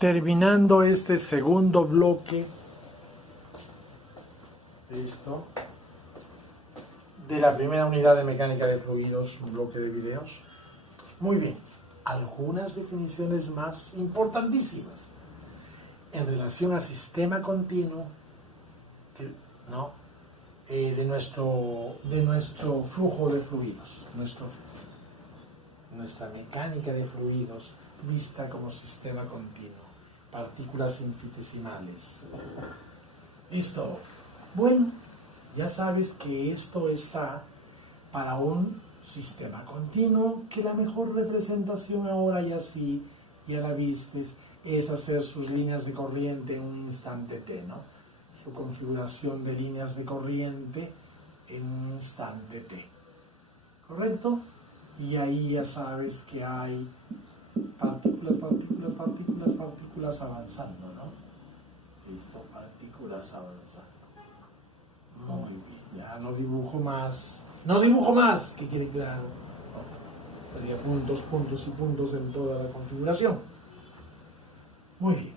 terminando este segundo bloque, listo, de la primera unidad de mecánica de fluidos, un bloque de videos. Muy bien, algunas definiciones más importantísimas en relación al sistema continuo, ¿no? de nuestro flujo de fluidos, nuestra mecánica de fluidos vista como sistema continuo, partículas infinitesimales. Listo. Bueno, ya sabes que esto está para un sistema continuo, que la mejor representación ahora ya sí, ya la vistes, es hacer sus líneas de corriente en un instante t, ¿no? Su configuración de líneas de corriente en un instante t. ¿Correcto? Y ahí ya sabes que hay partículas avanzando, ¿no? Listo, partículas avanzando. Muy bien, ya no dibujo más. ¡No dibujo más! Que quede claro. Habría puntos y puntos en toda la configuración. Muy bien.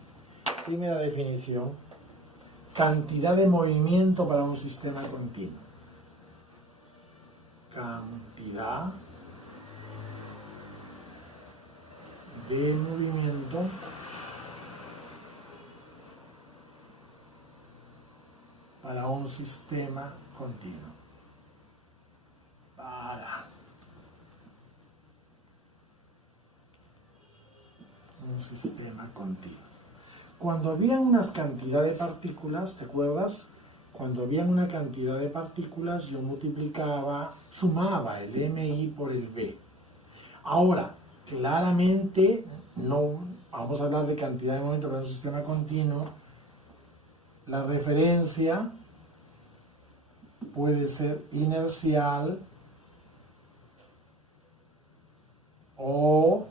Primera definición. Cantidad de movimiento para un sistema continuo. Cantidad de movimiento para un sistema continuo. Para un sistema continuo. Cuando había unas cantidad de partículas, ¿te acuerdas? Cuando había una cantidad de partículas, yo sumaba el MI por el B. Ahora, claramente, no vamos a hablar de cantidad de movimiento para un sistema continuo. La referencia puede ser inercial o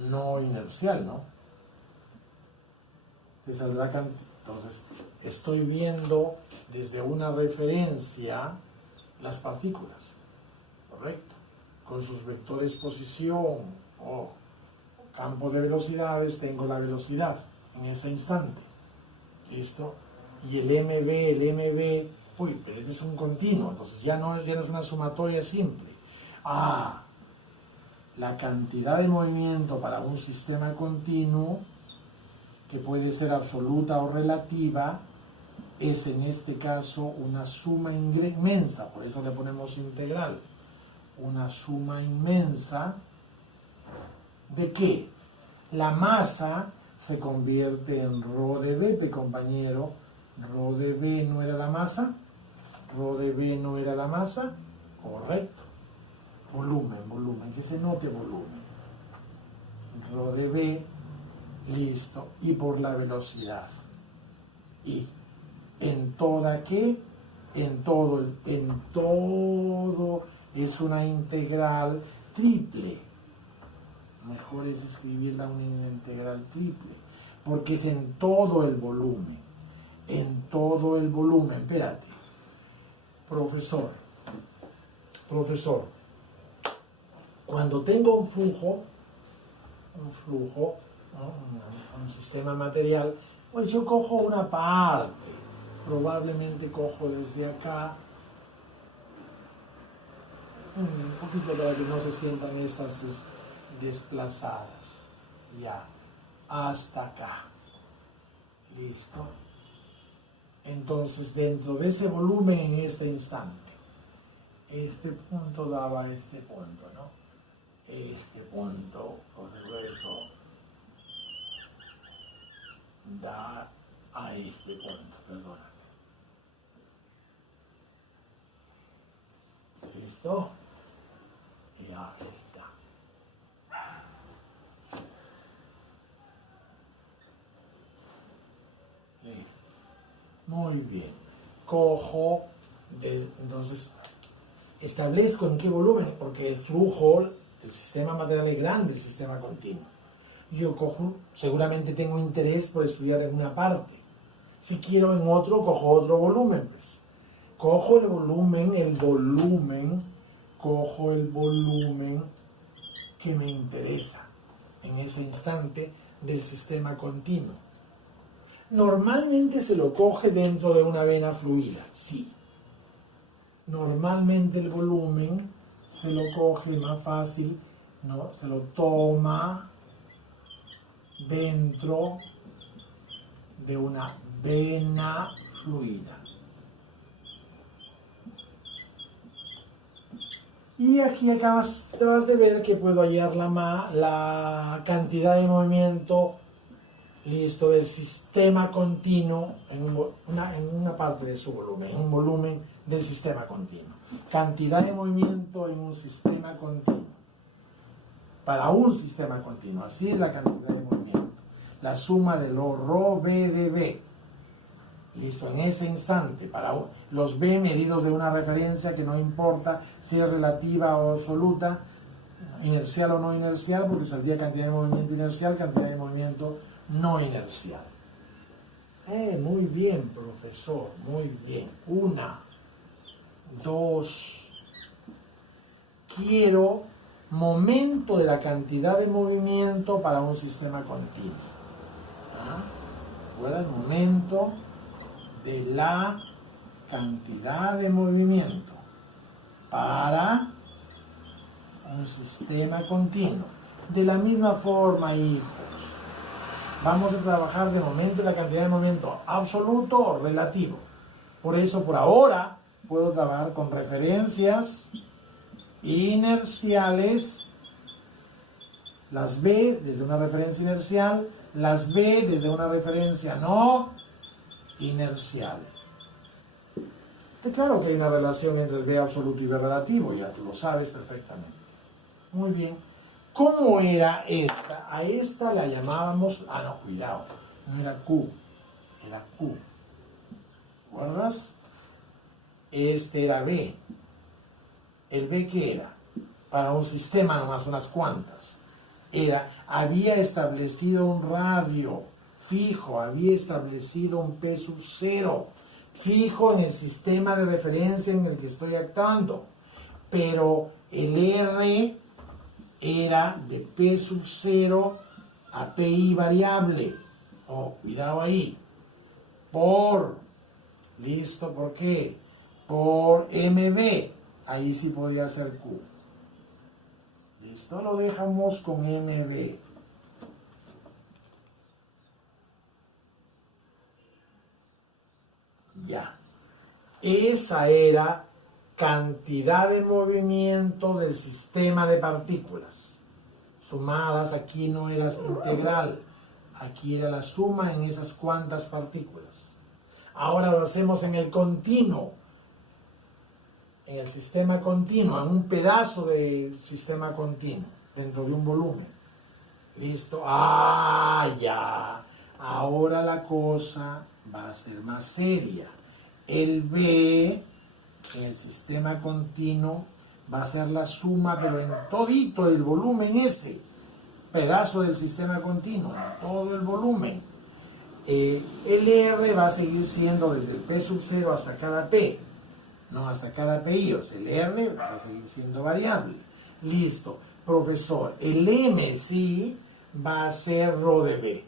no inercial, ¿no? Te saldrá entonces, estoy viendo desde una referencia las partículas, ¿correcto? Con sus vectores posición o campo de velocidades, tengo la velocidad en ese instante. ¿Listo? Y el MB, pero este es un continuo, entonces ya no es una sumatoria simple. La cantidad de movimiento para un sistema continuo, que puede ser absoluta o relativa, es en este caso una suma inmensa, por eso le ponemos integral. Una suma inmensa ¿de qué? La masa se convierte en rho de B, compañero. Rho de B no era la masa. Rho de B no era la masa. Correcto. Volumen, que se note volumen. Rho de B, listo. Y por la velocidad. Y en toda ¿qué? En todo es una integral triple. Mejor es escribirla una integral triple, porque es en todo el volumen. En todo el volumen. Espérate. Profesor. Cuando tengo un flujo, ¿no? un sistema material, pues yo cojo una parte. Probablemente cojo desde acá, un poquito para que no se sientan estas desplazadas, ya, hasta acá. ¿Listo? Entonces, dentro de ese volumen en este instante, este punto daba a este punto, ¿no? Este punto, por el grueso, da a este punto, perdona. ¿Listo? Y ahí está. Listo. Muy bien. Cojo, entonces, establezco en qué volumen, porque el flujo, el sistema material es grande, el sistema continuo. Yo cojo, seguramente tengo interés por estudiar en una parte. Si quiero en otro, cojo otro volumen, pues. Cojo el volumen que me interesa en ese instante del sistema continuo. Normalmente se lo coge dentro de una vena fluida, sí. Normalmente el volumen se lo coge más fácil, ¿no? Se lo toma dentro de una vena fluida. Y aquí acabas de ver que puedo hallar la cantidad de movimiento, listo, del sistema continuo en una parte de su volumen, en un volumen del sistema continuo. Cantidad de movimiento en un sistema continuo. Para un sistema continuo, así es la cantidad de movimiento. La suma de lo ρ, b de b. Listo, en ese instante, para los b medidos de una referencia que no importa si es relativa o absoluta, inercial o no inercial, porque saldría cantidad de movimiento inercial, cantidad de movimiento no inercial. Muy bien, profesor, muy bien. 1, 2. Quiero momento de la cantidad de movimiento para un sistema continuo. Ahora el momento de la cantidad de movimiento para un sistema continuo. De la misma forma, hijos, vamos a trabajar de momento de la cantidad de movimiento absoluto o relativo. Por eso, por ahora, puedo trabajar con referencias inerciales, las B desde una referencia inercial, las B desde una referencia no inercial. Claro que hay una relación entre el B absoluto y B relativo, ya tú lo sabes perfectamente. Muy bien. ¿Cómo era esta? A esta la llamábamos, cuidado, no era Q, era Q. ¿Recuerdas? Este era B. ¿El B qué era? Para un sistema nomás unas cuantas. Había establecido un radio fijo, había establecido un P sub 0 fijo en el sistema de referencia en el que estoy actuando. Pero el R era de P sub 0 a PI variable. Cuidado ahí. ¿Listo? ¿Por qué? Por MB. Ahí sí podía ser Q. ¿Listo? Lo dejamos con MB. Ya. Esa era cantidad de movimiento del sistema de partículas. Sumadas, aquí no era integral. Aquí era la suma en esas cuantas partículas. Ahora lo hacemos en el continuo. En el sistema continuo, en un pedazo del sistema continuo, dentro de un volumen. ¿Listo? Ya. Ahora la cosa va a ser más seria. El B en el sistema continuo va a ser la suma, pero en todito el volumen ese, pedazo del sistema continuo, en todo el volumen. El R va a seguir siendo desde el P sub 0 hasta cada P. No, hasta cada PI, o sea, el R va a seguir siendo variable. Listo. Profesor, el M sí va a ser ρ de B.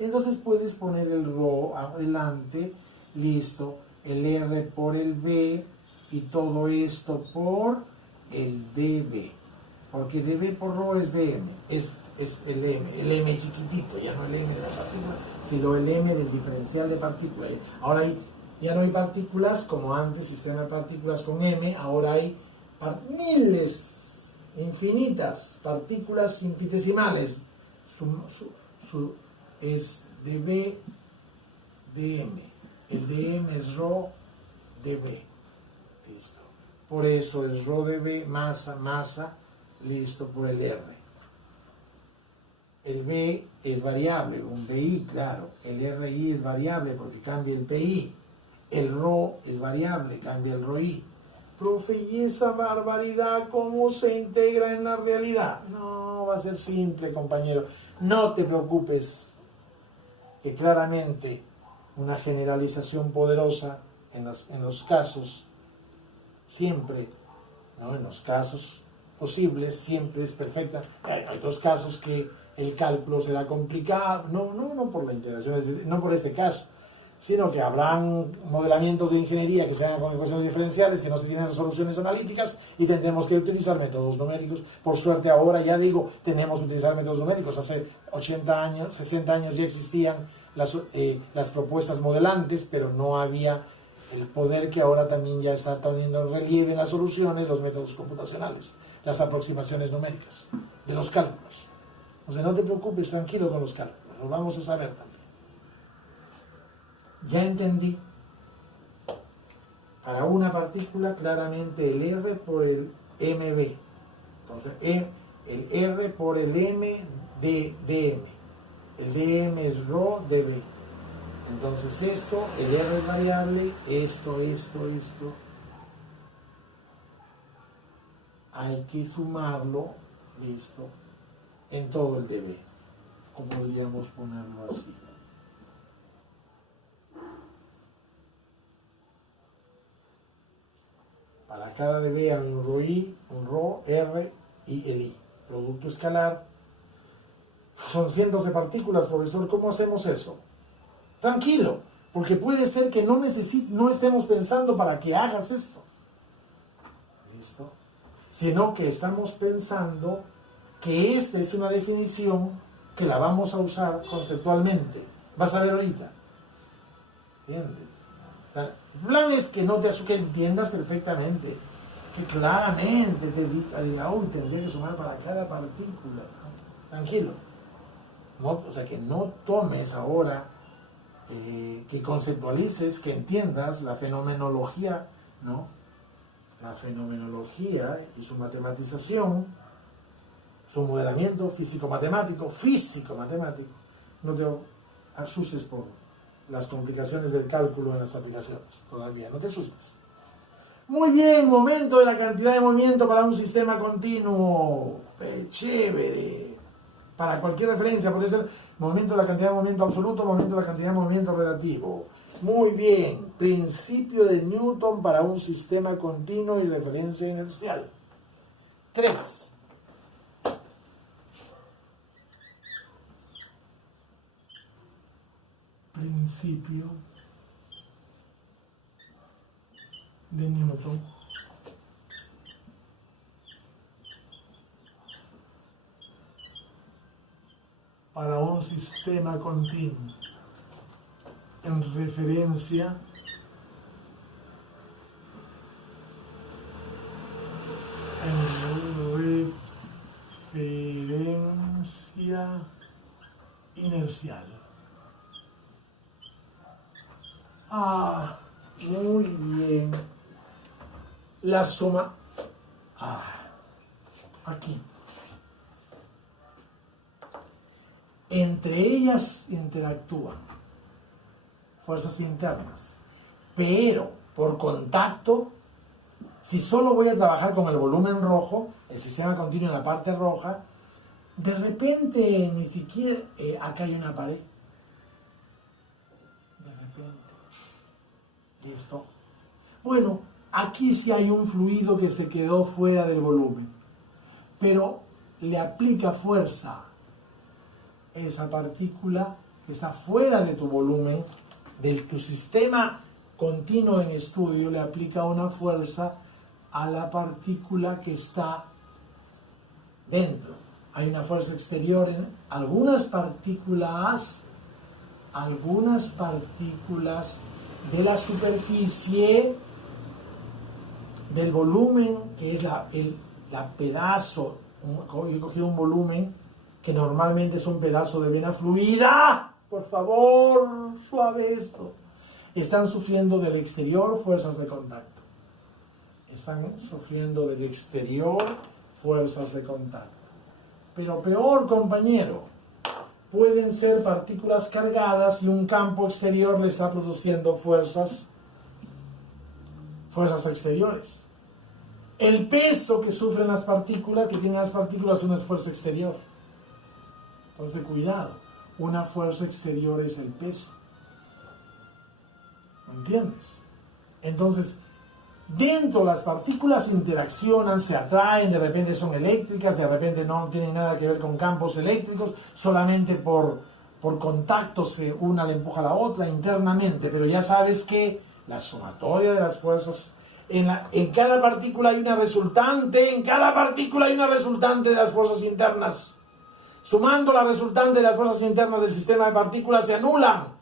Entonces puedes poner el ρ adelante, listo, el R por el B y todo esto por el dB. Porque dB por ρ es dm, es el M chiquitito, ya no el M de la partícula, sino el M del diferencial de partícula. Ahora ya no hay partículas como antes, sistema de partículas con M, ahora hay miles, infinitas partículas infinitesimales. Es dB dm. El dm es ρ dB. Listo. Por eso es ρ dB, masa, listo, por el R. El B es variable, un BI, claro. El RI es variable porque cambia el PI. El ρ es variable, cambia el ρi. Profe, ¿y esa barbaridad cómo se integra en la realidad? No, va a ser simple, compañero. No te preocupes, que claramente una generalización poderosa en los casos, siempre, ¿no? En los casos posibles, siempre es perfecta. Hay otros casos que el cálculo será complicado, no por la integración, no por este caso, sino que habrán modelamientos de ingeniería que se hagan con ecuaciones diferenciales que no se tienen soluciones analíticas y tendremos que utilizar métodos numéricos. Por suerte ahora, ya digo, tenemos que utilizar métodos numéricos. Hace 80 años, 60 años ya existían las propuestas modelantes, pero no había el poder que ahora también ya está teniendo en relieve en las soluciones, los métodos computacionales, las aproximaciones numéricas de los cálculos. O sea, no te preocupes, tranquilo con los cálculos, lo vamos a saber también. Ya entendí, para una partícula claramente el R por el MB, entonces el R por el M de dm, el dm es ρ dB, entonces esto, el R es variable, esto, hay que sumarlo, listo, en todo el dB, como podríamos ponerlo así. Para cada dB hay un ρi, un ρ, R y el I. Producto escalar. Son cientos de partículas, profesor. ¿Cómo hacemos eso? Tranquilo, porque puede ser que no estemos pensando para que hagas esto. ¿Listo? Sino que estamos pensando que esta es una definición que la vamos a usar conceptualmente. Vas a ver ahorita. ¿Entiendes? El plan es que que entiendas perfectamente, que claramente tendría que sumar para cada partícula, ¿no? Tranquilo. O sea, que no tomes ahora, que conceptualices, que entiendas la fenomenología, ¿no? La fenomenología y su matematización, su modelamiento físico-matemático, no te asustes por las complicaciones del cálculo en las aplicaciones, todavía, no te asustes. Muy bien, momento de la cantidad de movimiento para un sistema continuo, chévere, para cualquier referencia, puede ser momento de la cantidad de movimiento absoluto, momento de la cantidad de movimiento relativo. Muy bien, principio de Newton para un sistema continuo y referencia inercial. 3. Principio de Newton para un sistema continuo en referencia inercial. Muy bien. La suma. Aquí. Entre ellas interactúan fuerzas internas, pero por contacto, si solo voy a trabajar con el volumen rojo, el sistema continuo en la parte roja, de repente ni siquiera acá hay una pared. De repente. ¿Listo? Bueno, aquí sí hay un fluido que se quedó fuera del volumen, pero le aplica fuerza esa partícula que está fuera de tu volumen, de tu sistema continuo en estudio, le aplica una fuerza a la partícula que está dentro. Hay una fuerza exterior en algunas partículas de la superficie del volumen, que es la pedazo. Yo he cogido un volumen que normalmente es un pedazo de vena fluida. Por favor, suave esto. Están sufriendo del exterior fuerzas de contacto. Están sufriendo del exterior fuerzas de contacto. Pero peor, compañero, pueden ser partículas cargadas y un campo exterior le está produciendo fuerzas exteriores. El peso que sufren las partículas, que tienen las partículas, es una fuerza exterior. Entonces, cuidado, una fuerza exterior es el peso. ¿Me entiendes? Entonces, Dentro las partículas interaccionan, se atraen, de repente son eléctricas, de repente no tienen nada que ver con campos eléctricos, solamente por contactos una le empuja a la otra internamente, pero ya sabes que la sumatoria de las fuerzas, en cada partícula hay una resultante, en cada partícula hay una resultante de las fuerzas internas. Sumando la resultante de las fuerzas internas del sistema de partículas se anulan.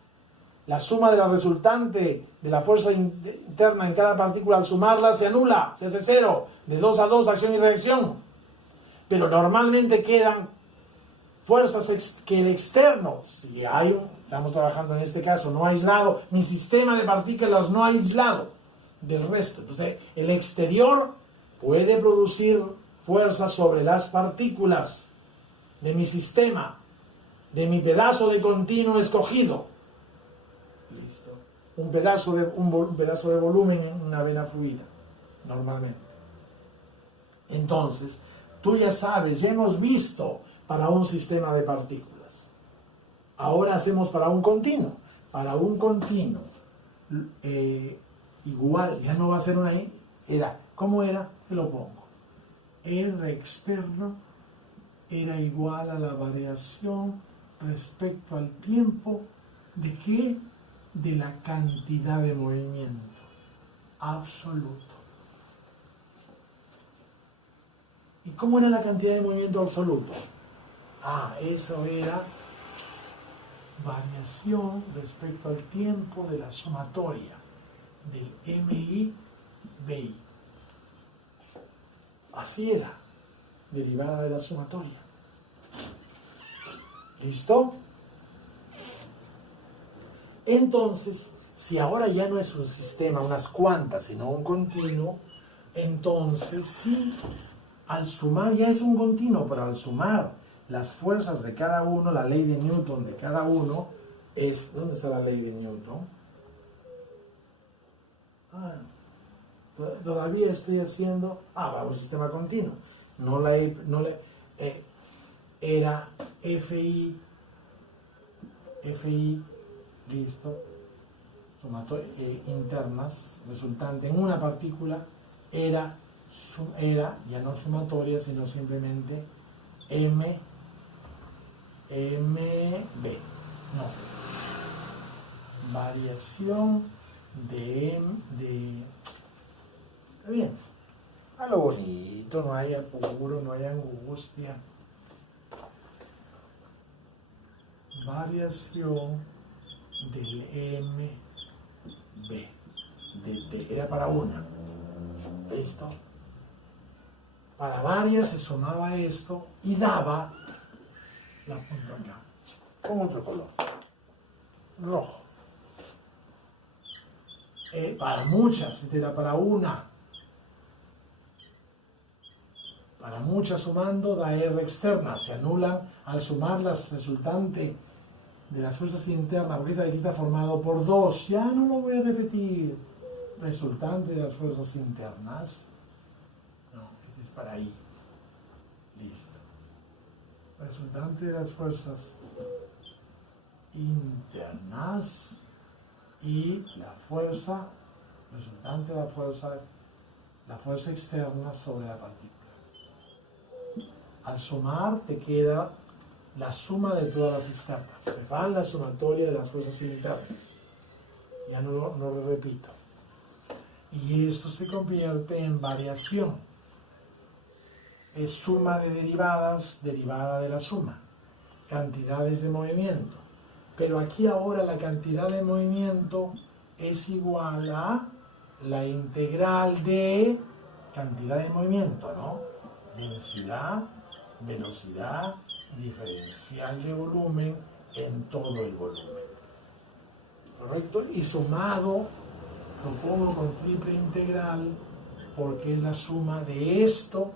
La suma de la resultante de la fuerza interna en cada partícula al sumarla se anula, se hace cero, de 2 a 2, acción y reacción. Pero normalmente quedan fuerzas que el externo, si hay estamos trabajando en este caso no aislado, mi sistema de partículas no aislado del resto. Entonces, el exterior puede producir fuerzas sobre las partículas de mi sistema, de mi pedazo de continuo escogido. Listo. Un pedazo de volumen en una vena fluida, normalmente. Entonces, tú ya sabes, ya hemos visto para un sistema de partículas. Ahora hacemos para un continuo. Para un continuo, igual, ya no va a ser una I, ¿cómo era? Te lo pongo. R externo era igual a la variación respecto al tiempo de ¿qué? De la cantidad de movimiento absoluto. ¿Y cómo era la cantidad de movimiento absoluto? Eso era variación respecto al tiempo de la sumatoria del MI BI. Así era, derivada de la sumatoria. ¿Listo? Entonces, si ahora ya no es un sistema, unas cuantas, sino un continuo, entonces sí, al sumar, ya es un continuo, pero al sumar las fuerzas de cada uno, la ley de Newton de cada uno, es, ¿dónde está la ley de Newton? Todavía estoy haciendo, para un sistema continuo. Era FI, listo, internas, resultante en una partícula, era ya no sumatoria, sino simplemente MB. No. Variación de está bien. A lo bonito, no hay apuro, no hay angustia. Variación del MB. Era para una. ¿Listo? Para varias se sumaba esto y daba la punta acá. Con otro color. Rojo. Para muchas, este era para una. Para muchas sumando da R externa. Se anulan al sumar las resultantes de las fuerzas internas, porque aquí está formado por 2. Ya no lo voy a repetir. Resultante de las fuerzas internas. No, este es para I. Listo. Resultante de las fuerzas internas y la fuerza, resultante de la fuerza externa sobre la partícula. Al sumar te queda la suma de todas las externas. Se va la sumatoria de las fuerzas internas. Ya no lo repito. Y esto se convierte en variación. Es suma de derivadas, derivada de la suma. Cantidades de movimiento. Pero aquí ahora la cantidad de movimiento es igual a la integral de cantidad de movimiento, ¿no? Densidad, velocidad, diferencial de volumen en todo el volumen. ¿Correcto? Y sumado, lo pongo con triple integral porque es la suma de esto,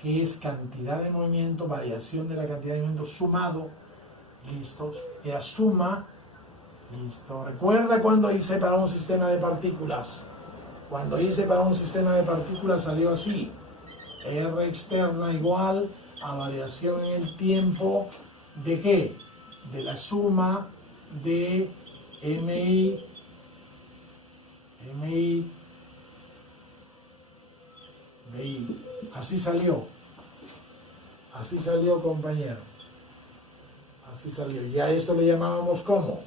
que es cantidad de movimiento, variación de la cantidad de movimiento sumado. ¿Listos? Era suma. Listo. Recuerda cuando hice para un sistema de partículas. Cuando hice para un sistema de partículas salió así. R externa igual a variación en el tiempo ¿de qué? De la suma de MI Veí, así salió. Así salió, compañero. Así salió. Ya esto le llamábamos ¿cómo?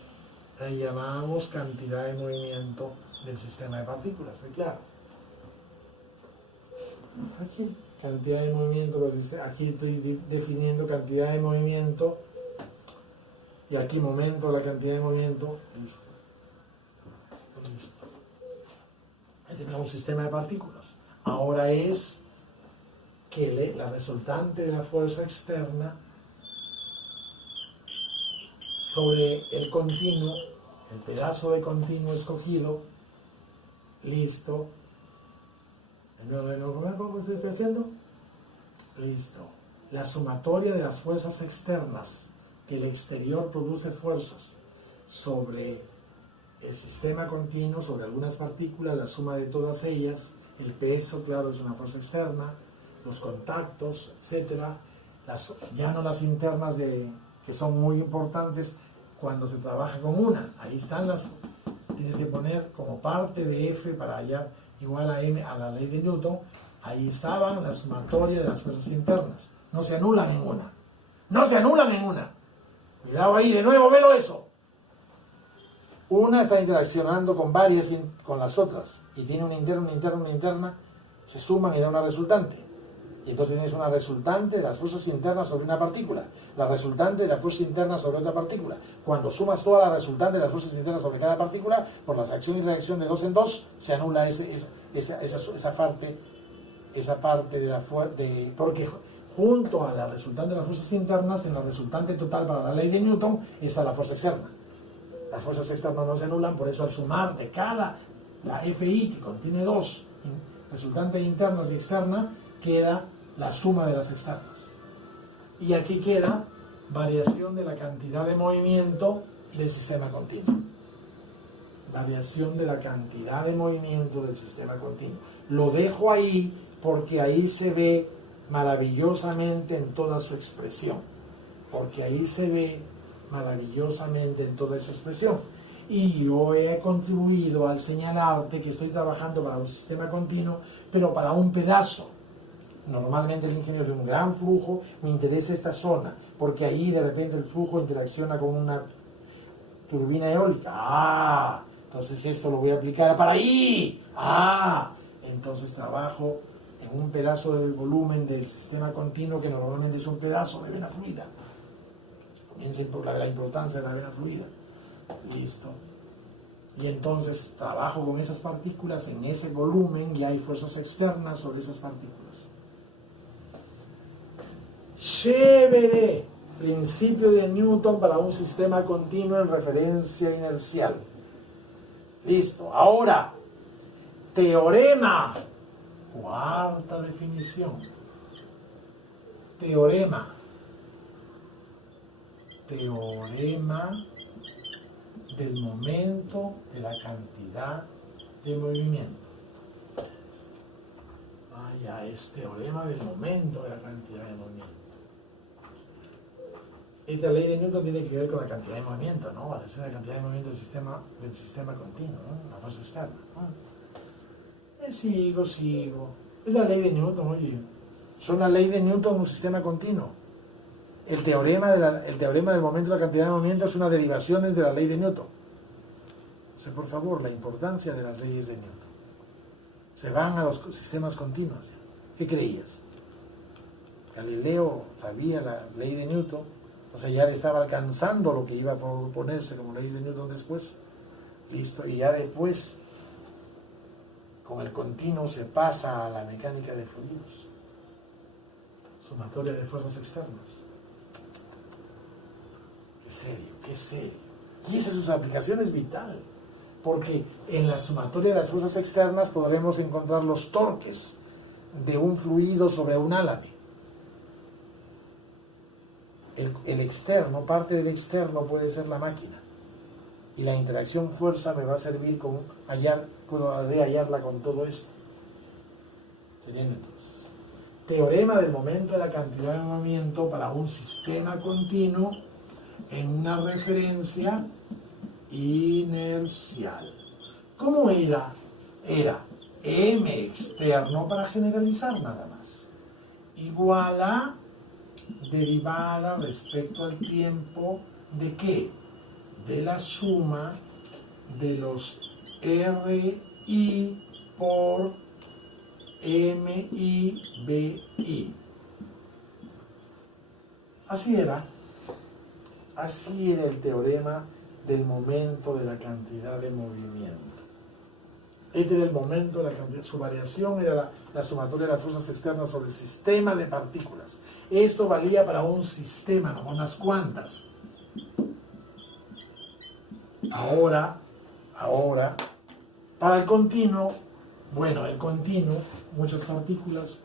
Le llamábamos cantidad de movimiento del sistema de partículas, ¿muy claro? Aquí, cantidad de movimiento, aquí estoy definiendo cantidad de movimiento y aquí momento, la cantidad de movimiento, listo. Listo. Ahí tenemos un sistema de partículas. Ahora es que la resultante de la fuerza externa sobre el continuo, el pedazo de continuo escogido, listo. ¿De nuevo, ¿cómo estoy haciendo? Listo. La sumatoria de las fuerzas externas, que el exterior produce fuerzas sobre el sistema continuo, sobre algunas partículas, la suma de todas ellas, el peso, claro, es una fuerza externa, los contactos, etcétera, ya no las internas que son muy importantes cuando se trabaja con una. Ahí están tienes que poner como parte de F para hallar igual a M a la ley de Newton. Ahí estaban la sumatoria de las fuerzas internas. No se anulan en una. No se anulan en una. Cuidado ahí, de nuevo, velo eso. Una está interaccionando con varias, con las otras, y tiene una interna, se suman y da una resultante. Y entonces tienes una resultante de las fuerzas internas sobre una partícula, la resultante de la fuerza interna sobre otra partícula. Cuando sumas toda la resultante de las fuerzas internas sobre cada partícula, por la acción y reacción de dos en dos, se anula esa parte de la fuerza, porque junto a la resultante de las fuerzas internas, en la resultante total para la ley de Newton, está la fuerza externa. Las fuerzas externas no se anulan, por eso al sumar de la FI, que contiene dos resultantes internas y externas, queda la suma de las externas. Y aquí queda variación de la cantidad de movimiento del sistema continuo. Variación de la cantidad de movimiento del sistema continuo. Lo dejo ahí porque ahí se ve maravillosamente en toda su expresión. Porque ahí se ve maravillosamente en toda esa expresión. Y yo he contribuido al señalarte que estoy trabajando para un sistema continuo, pero para un pedazo. Normalmente el ingeniero de un gran flujo me interesa esta zona, porque ahí de repente el flujo interacciona con una turbina eólica. Entonces esto lo voy a aplicar para ahí. Entonces trabajo en un pedazo del volumen del sistema continuo que normalmente es un pedazo de vena fluida. Comienza por la importancia de la vena fluida. Listo. Y entonces trabajo con esas partículas en ese volumen y hay fuerzas externas sobre esas partículas. Chévere. Principio de Newton para un sistema continuo en referencia inercial. Listo. Ahora, teorema. Cuarta definición. Teorema del momento de la cantidad de movimiento. Ya es teorema del momento de la cantidad de movimiento. Esta ley de Newton tiene que ver con la cantidad de movimiento, ¿no? Vale, es la cantidad de movimiento del sistema continuo, ¿no? La fuerza externa, ¿no? Sigo. Es la ley de Newton, oye. Son la ley de Newton en un sistema continuo. El teorema del momento de la cantidad de movimiento es una derivación de la ley de Newton. O sea, por favor, la importancia de las leyes de Newton. Se van a los sistemas continuos. ¿Qué creías? Galileo sabía la ley de Newton, o sea, ya le estaba alcanzando lo que iba a proponerse como ley de Newton después. Listo, y ya después, con el continuo se pasa a la mecánica de fluidos. Sumatoria de fuerzas externas. Qué serio. Y esa sus aplicaciones es vital, porque en la sumatoria de las fuerzas externas podremos encontrar los torques de un fluido sobre un álame. El externo, parte del externo puede ser la máquina, y la interacción fuerza me va a servir con podré hallarla con todo esto. Serían entonces teorema del momento de la cantidad de movimiento para un sistema continuo en una referencia inercial. ¿Cómo era? Era m externo para generalizar nada más, igual a derivada respecto al tiempo ¿de qué? De la suma de los RI por MI, BI. Así era el teorema del momento de la cantidad de movimiento. Este era el momento de la cantidad, su variación era la sumatoria de las fuerzas externas sobre el sistema de partículas. Esto valía para un sistema, no unas cuantas. Ahora, para el continuo, bueno, el continuo, muchas partículas,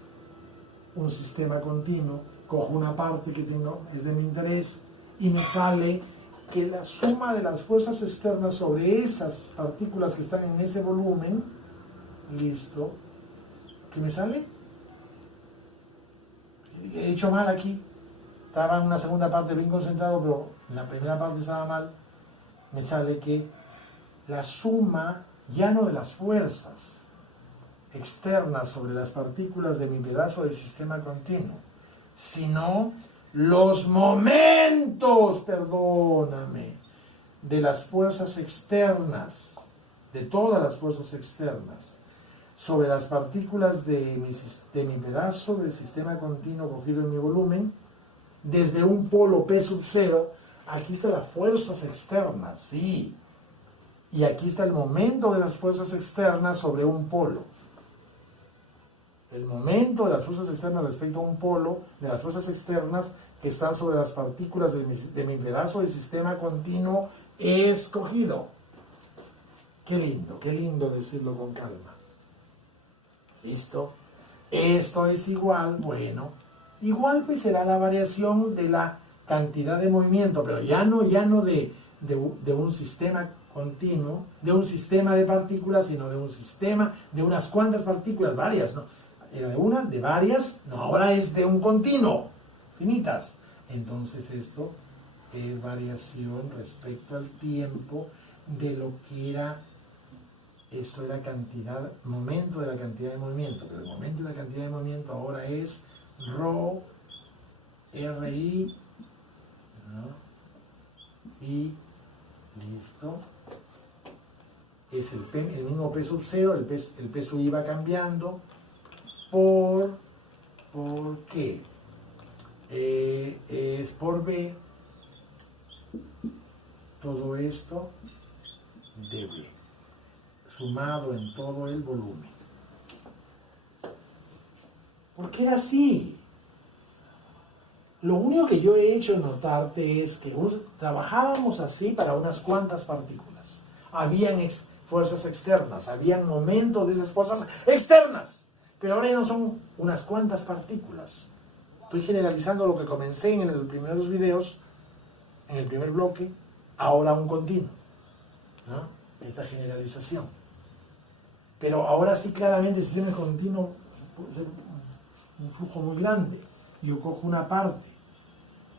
un sistema continuo, cojo una parte que tengo, es de mi interés, y me sale que la suma de las fuerzas externas sobre esas partículas que están en ese volumen, listo, ¿qué me sale? He hecho mal aquí, estaba en una segunda parte bien concentrado, pero en la primera parte estaba mal. Me sale que la suma ya no de las fuerzas externas sobre las partículas de mi pedazo del sistema continuo, sino los momentos, perdóname, de las fuerzas externas, de todas las fuerzas externas, sobre las partículas de mi pedazo del sistema continuo cogido en mi volumen, desde un polo P sub 0, aquí están las fuerzas externas, sí, y aquí está el momento de las fuerzas externas sobre un polo. El momento de las fuerzas externas respecto a un polo, de las fuerzas externas que están sobre las partículas de mi pedazo del sistema continuo escogido. Qué lindo decirlo con calma. ¿Listo? Esto es igual, bueno, igual pues será la variación de la cantidad de movimiento, pero ya no de un sistema continuo, de un sistema de partículas, sino de un sistema de unas cuantas partículas, varias, ¿no? Era de una, de varias, no, ahora es de un continuo, finitas. Entonces esto es variación respecto al tiempo de lo que era, esto era cantidad, momento de la cantidad de movimiento, pero el momento de la cantidad de movimiento ahora es ρ, RI, ¿no? Y listo. Es el mismo P sub 0, el P sub I va cambiando. ¿Por qué? Es por B, todo esto de B, sumado en todo el volumen. ¿Por qué era así? Lo único que yo he hecho notarte es que trabajábamos así para unas cuantas partículas. Habían fuerzas externas, habían momentos de esas fuerzas externas. Pero ahora ya no son unas cuantas partículas. Estoy generalizando lo que comencé en los primeros videos, en el primer bloque, ahora un continuo, ¿no? Esta generalización. Pero ahora sí claramente el sistema continuo puede ser un flujo muy grande. Yo cojo una parte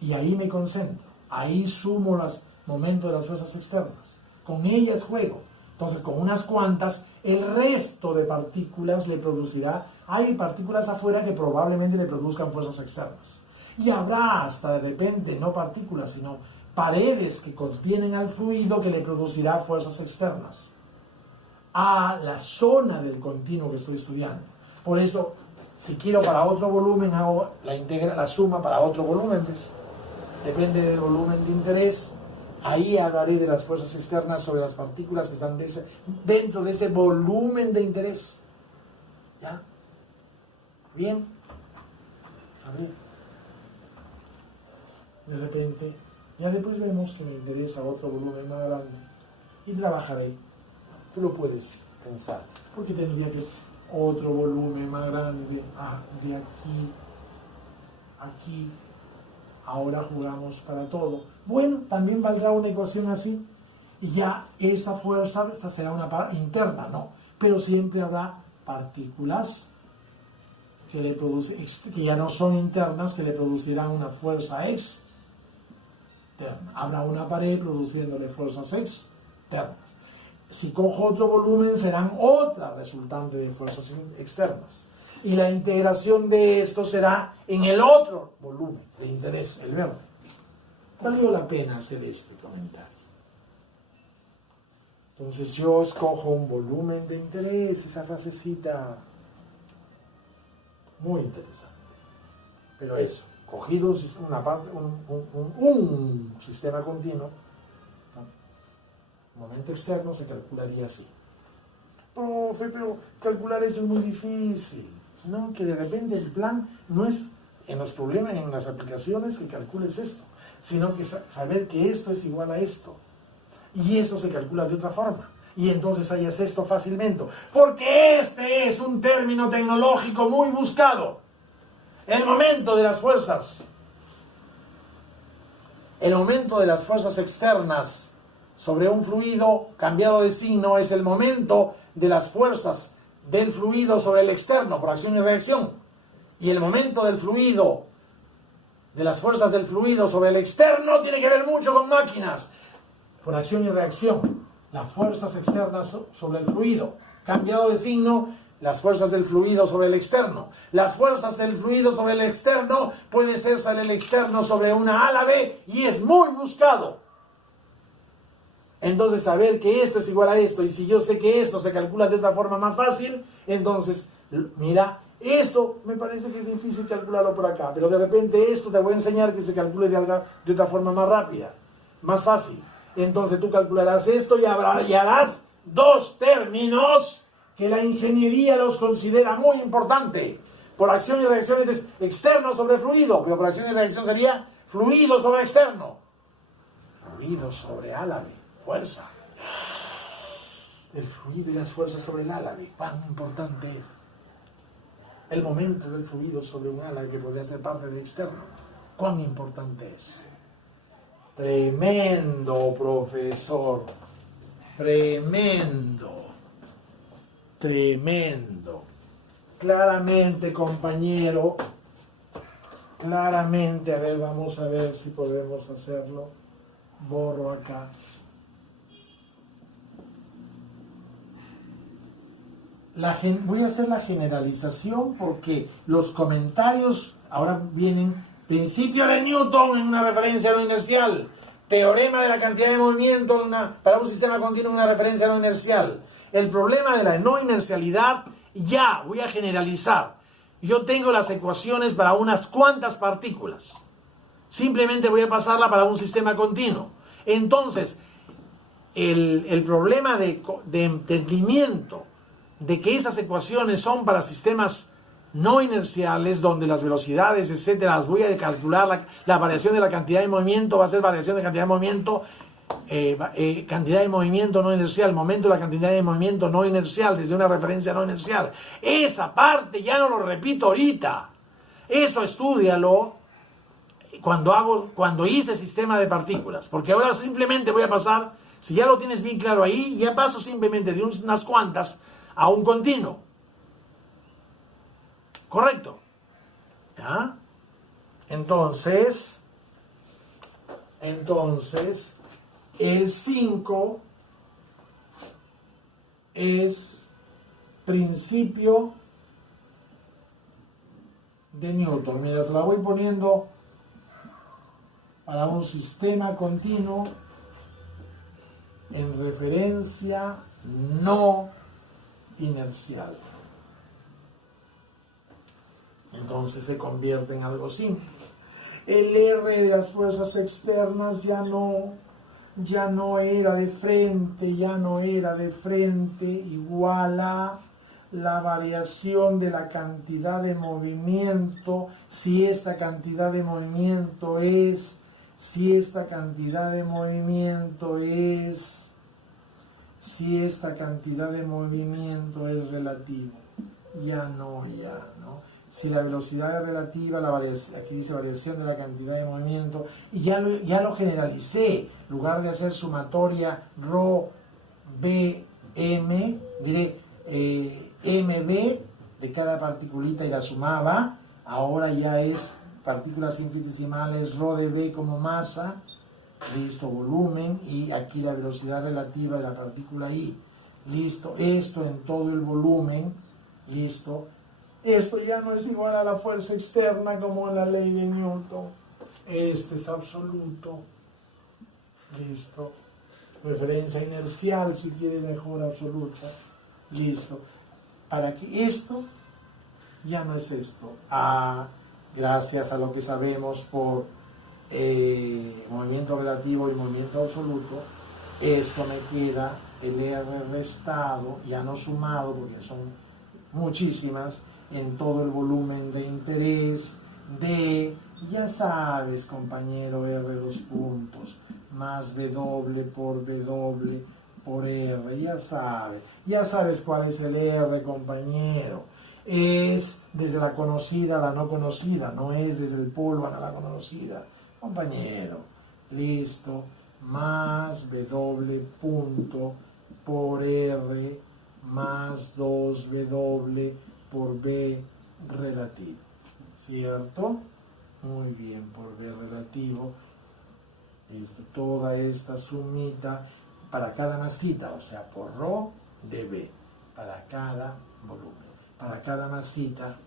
y ahí me concentro. Ahí sumo los momentos de las fuerzas externas. Con ellas juego. Entonces, con unas cuantas, el resto de partículas le producirá, hay partículas afuera que probablemente le produzcan fuerzas externas. Y habrá hasta de repente, no partículas, sino paredes que contienen al fluido que le producirá fuerzas externas a la zona del continuo que estoy estudiando. Por eso, si quiero para otro volumen, hago la suma para otro volumen, ¿ves? Depende del volumen de interés. Ahí hablaré de las fuerzas externas sobre las partículas que están dentro de ese volumen de interés. ¿Ya? Bien. A ver. De repente, ya después vemos que me interesa otro volumen más grande. Y trabajaré. Tú lo puedes pensar. Porque tendría que otro volumen más grande. De aquí. Aquí. Ahora jugamos para todo. Bueno, también valdrá una ecuación así. Y ya esta fuerza, esta será una parte interna, ¿no? Pero siempre habrá partículas que ya no son internas, que le producirán una fuerza externa. Habrá una pared produciéndole fuerzas externas. Si cojo otro volumen, serán otra resultante de fuerzas externas. Y la integración de esto será en el otro volumen de interés, el verde. Valió la pena hacer este comentario. Entonces yo escojo un volumen de interés, esa frasecita muy interesante. Pero eso, cogido un sistema continuo, ¿no? Momento externo se calcularía así. Profe, pero calcular eso es muy difícil. No, que de repente el plan no es en los problemas, en las aplicaciones que calcules esto, sino que saber que esto es igual a esto. Y esto se calcula de otra forma. Y entonces hallas esto fácilmente. Porque este es un término tecnológico muy buscado. El momento de las fuerzas. El momento de las fuerzas externas sobre un fluido cambiado de signo es el momento de las fuerzas del fluido sobre el externo por acción y reacción. Y el momento del fluido, de las fuerzas del fluido sobre el externo, tiene que ver mucho con máquinas. Por acción y reacción, las fuerzas externas sobre el fluido. Cambiado de signo, las fuerzas del fluido sobre el externo. Las fuerzas del fluido sobre el externo puede ser sobre el externo sobre una ala B y es muy buscado. Entonces, saber que esto es igual a esto, y si yo sé que esto se calcula de otra forma más fácil, entonces, mira, esto me parece que es difícil calcularlo por acá, pero de repente esto te voy a enseñar que se calcule de otra forma más rápida, más fácil. Entonces tú calcularás esto y harás dos términos que la ingeniería los considera muy importante. Por acción y reacción es externo sobre fluido, pero por acción y reacción sería fluido sobre externo. Fluido sobre álave. Fuerza. El fluido y las fuerzas sobre el álave. ¿Cuán importante es? El momento del fluido sobre un álave que podría ser parte del externo. ¿Cuán importante es? Tremendo, profesor. Tremendo. Tremendo. Claramente, compañero. Claramente. A ver, vamos a ver si podemos hacerlo. Borro acá. Voy a hacer la generalización porque los comentarios ahora vienen. Principio de Newton en una referencia no inercial. Teorema de la cantidad de movimiento para un sistema continuo en una referencia no inercial. El problema de la no inercialidad, ya voy a generalizar. Yo tengo las ecuaciones para unas cuantas partículas. Simplemente voy a pasarla para un sistema continuo. Entonces, el problema de entendimiento de que esas ecuaciones son para sistemas no inerciales, donde las velocidades, etcétera, las voy a calcular, la variación de la cantidad de movimiento va a ser variación de cantidad de movimiento, cantidad de movimiento no inercial, momento de la cantidad de movimiento no inercial, desde una referencia no inercial. Esa parte ya no lo repito ahorita. Eso estúdialo cuando hice sistema de partículas, porque ahora simplemente voy a pasar, si ya lo tienes bien claro ahí, ya paso simplemente de unas cuantas a un continuo. ¿Correcto? ¿Ya? Entonces, el 5 es principio de Newton. Mira, se la voy poniendo para un sistema continuo en referencia no inercial. Entonces se convierte en algo simple. El R de las fuerzas externas ya no era de frente, igual a la variación de la cantidad de movimiento, si esta cantidad de movimiento es relativo. Ya no. Si la velocidad es relativa, aquí dice variación de la cantidad de movimiento, y ya lo generalicé. En lugar de hacer sumatoria ρ, b, m, diré mb de cada particulita y la sumaba. Ahora ya es partículas infinitesimales, ρ de b como masa, listo, volumen, y aquí la velocidad relativa de la partícula I, listo, esto en todo el volumen, listo, esto ya no es igual a la fuerza externa como en la ley de Newton, este es absoluto, listo, referencia inercial si quieres mejor absoluta, listo, para que esto ya no es esto, gracias a lo que sabemos por movimiento relativo y movimiento absoluto, esto me queda el R restado, ya no sumado porque son muchísimas, en todo el volumen de interés de, ya sabes compañero, R dos puntos, más W por W por R, ya sabes cuál es el R compañero, es desde la conocida a la no conocida, no es desde el polo a la conocida, compañero, listo, más W punto por R más 2W por B relativo, ¿cierto? Muy bien, por B relativo, toda esta sumita para cada masita, o sea, por ρ de B, para cada volumen, para cada masita,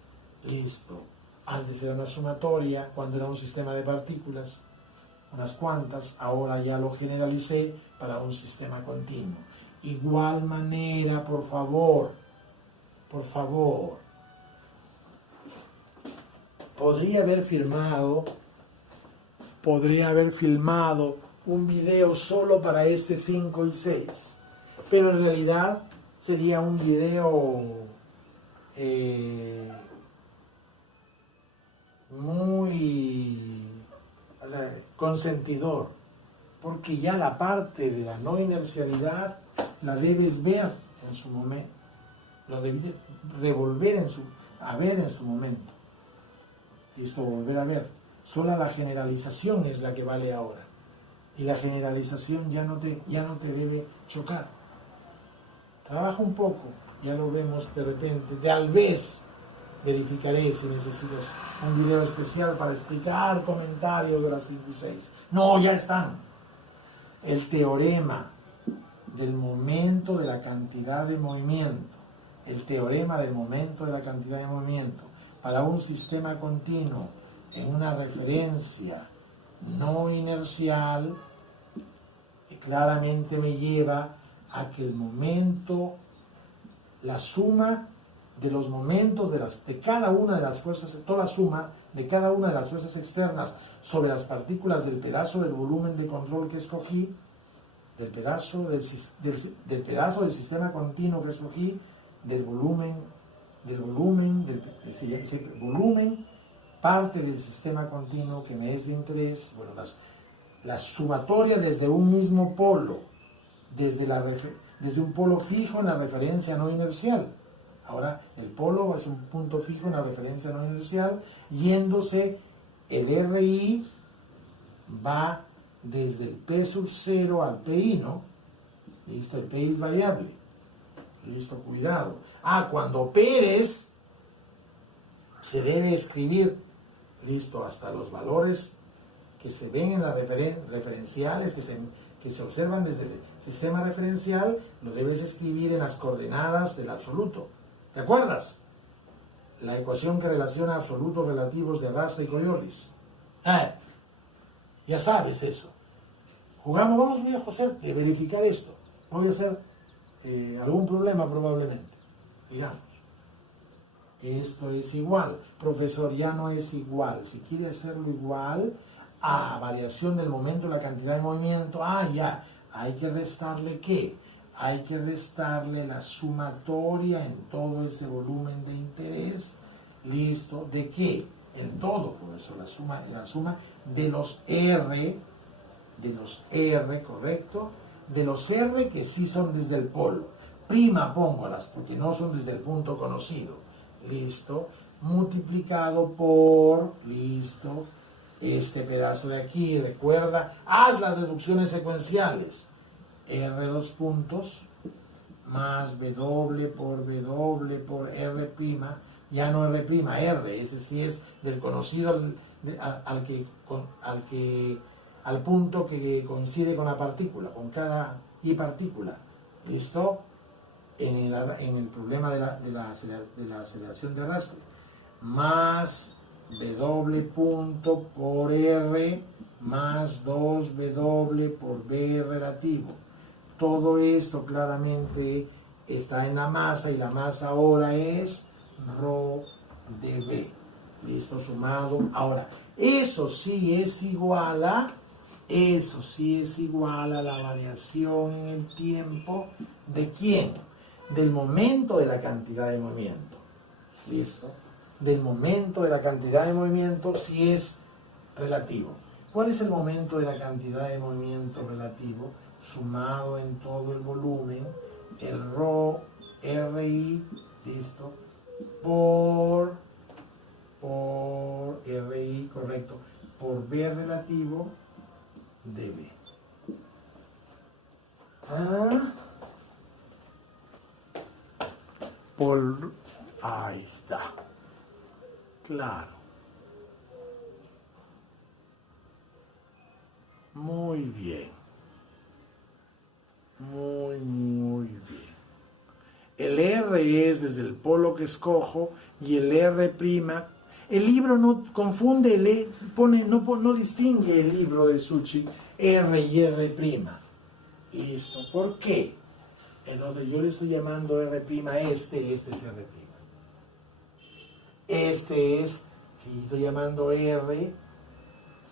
listo. Antes era una sumatoria, cuando era un sistema de partículas, unas cuantas, ahora ya lo generalicé para un sistema continuo. Igual manera, por favor, podría haber filmado un video solo para este 5 y 6, pero en realidad sería un video muy consentidor, porque ya la parte de la no inercialidad la debes ver en su momento, lo debes revolver a ver en su momento, listo, volver a ver. Solo la generalización es la que vale ahora, y la generalización ya no te debe chocar. Trabaja un poco, ya lo vemos de repente, tal vez verificaré si necesitas un video especial para explicar comentarios de las 5 y 6. No, ya están. El teorema del momento de la cantidad de movimiento, para un sistema continuo en una referencia no inercial, claramente me lleva a que el momento, la suma de los momentos de cada una de las fuerzas, toda la suma de cada una de las fuerzas externas sobre las partículas del pedazo del volumen de control que escogí, del pedazo del sistema continuo que escogí, del volumen, parte del sistema continuo que me es de interés, bueno, la sumatoria desde un mismo polo, desde un polo fijo en la referencia no inercial. Ahora el polo es un punto fijo en la referencia no inercial, yéndose el RI va desde el P sub 0 al PI, ¿no? Listo, el PI es variable. Listo, cuidado. Cuando operes, se debe escribir, listo, hasta los valores que se ven en las referenciales, que se observan desde el sistema referencial, lo debes escribir en las coordenadas del absoluto. ¿Te acuerdas? La ecuación que relaciona absolutos relativos de Rasta y Coriolis. Ya sabes eso. Voy a hacer verificar esto. Voy a hacer algún problema probablemente. Digamos. Esto es igual. Profesor, ya no es igual. Si quiere hacerlo igual, variación del momento, la cantidad de movimiento, ya. Hay que restarle ¿qué? Hay que restarle la sumatoria en todo ese volumen de interés. ¿Listo? ¿De qué? En todo, por eso la suma de los R, ¿correcto? De los R que sí son desde el polo. Prima póngolas, porque no son desde el punto conocido. ¿Listo? Multiplicado por, listo, este pedazo de aquí. Recuerda, haz las deducciones secuenciales. R dos puntos más W por R', ya no R', ese sí es del conocido al al punto que coincide con la partícula, con cada I partícula. ¿Listo? En el problema de la aceleración de arrastre. Más W punto por R más 2W por B relativo. Todo esto claramente está en la masa y la masa ahora es ρ de B. ¿Listo? Sumado. Ahora, eso sí es igual a la variación en el tiempo ¿de quién? Del momento de la cantidad de movimiento. ¿Listo? Del momento de la cantidad de movimiento si es relativo. ¿Cuál es el momento de la cantidad de movimiento relativo? Sumado en todo el volumen, el ρ, RI, ¿listo? Por RI, correcto, por B relativo de B. Ahí está. Claro. Muy bien. Muy bien. El R es desde el polo que escojo y el R'. El libro no confunde, no distingue el libro de Suchi R y R'. ¿Listo? ¿Por qué? Entonces yo le estoy llamando R', este es R'. Este es, si estoy llamando R,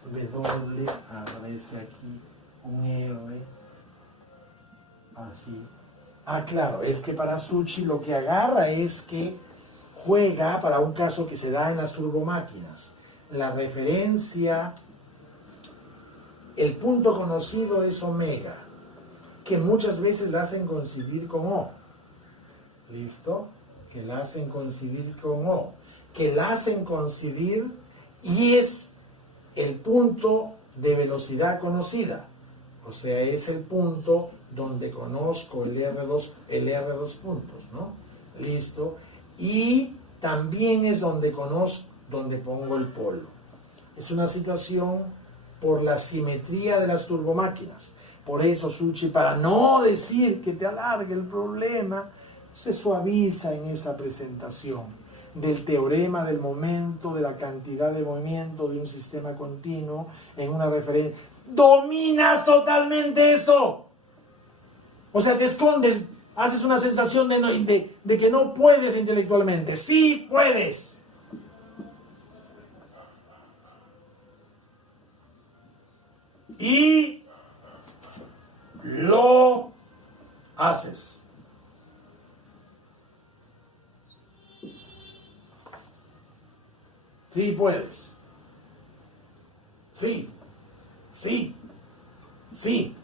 W, aparece aquí un R, así. Claro, es que para Suchi lo que agarra es que juega para un caso que se da en las turbomáquinas. La referencia, el punto conocido es omega, que muchas veces la hacen coincidir con O. ¿Listo? Que la hacen coincidir con O. Que la hacen coincidir y es el punto de velocidad conocida. O sea, es el punto donde conozco el R2 puntos, ¿no? ¿Listo? Y también es donde pongo el polo. Es una situación por la simetría de las turbomáquinas. Por eso, Suchi, para no decir que te alargue el problema, se suaviza en esta presentación del teorema del momento, de la cantidad de movimiento de un sistema continuo en una referencia. ¡Dominas totalmente esto! O sea, te escondes, haces una sensación de que no puedes intelectualmente. ¡Sí puedes! Y lo haces. Sí puedes. Sí. Sí. Sí.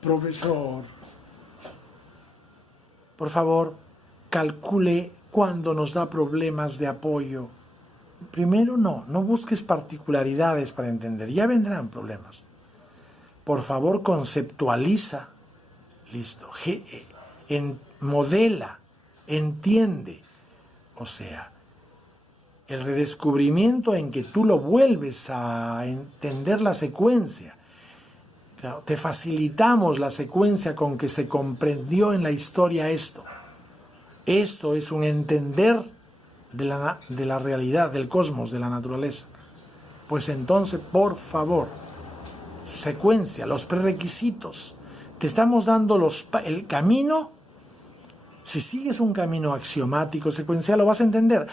Profesor, por favor, calcule cuándo nos da problemas de apoyo. Primero no busques particularidades para entender, ya vendrán problemas. Por favor, conceptualiza, listo, modela, entiende. O sea, el redescubrimiento en que tú lo vuelves a entender la secuencia. Claro, te facilitamos la secuencia con que se comprendió en la historia esto. Esto es un entender de la realidad, del cosmos, de la naturaleza. Pues entonces, por favor, secuencia, los prerequisitos. Te estamos dando el camino. Si sigues un camino axiomático, secuencial, lo vas a entender.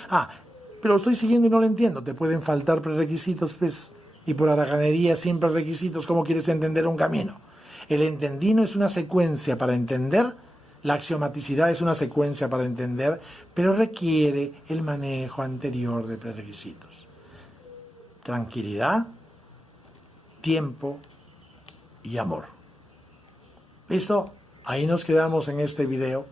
Pero lo estoy siguiendo y no lo entiendo. Te pueden faltar prerequisitos, pues. Y por haraganería, sin prerequisitos, ¿cómo quieres entender un camino? El entendino es una secuencia para entender. La axiomaticidad es una secuencia para entender, pero requiere el manejo anterior de prerequisitos. Tranquilidad, tiempo y amor. ¿Listo? Ahí nos quedamos en este video.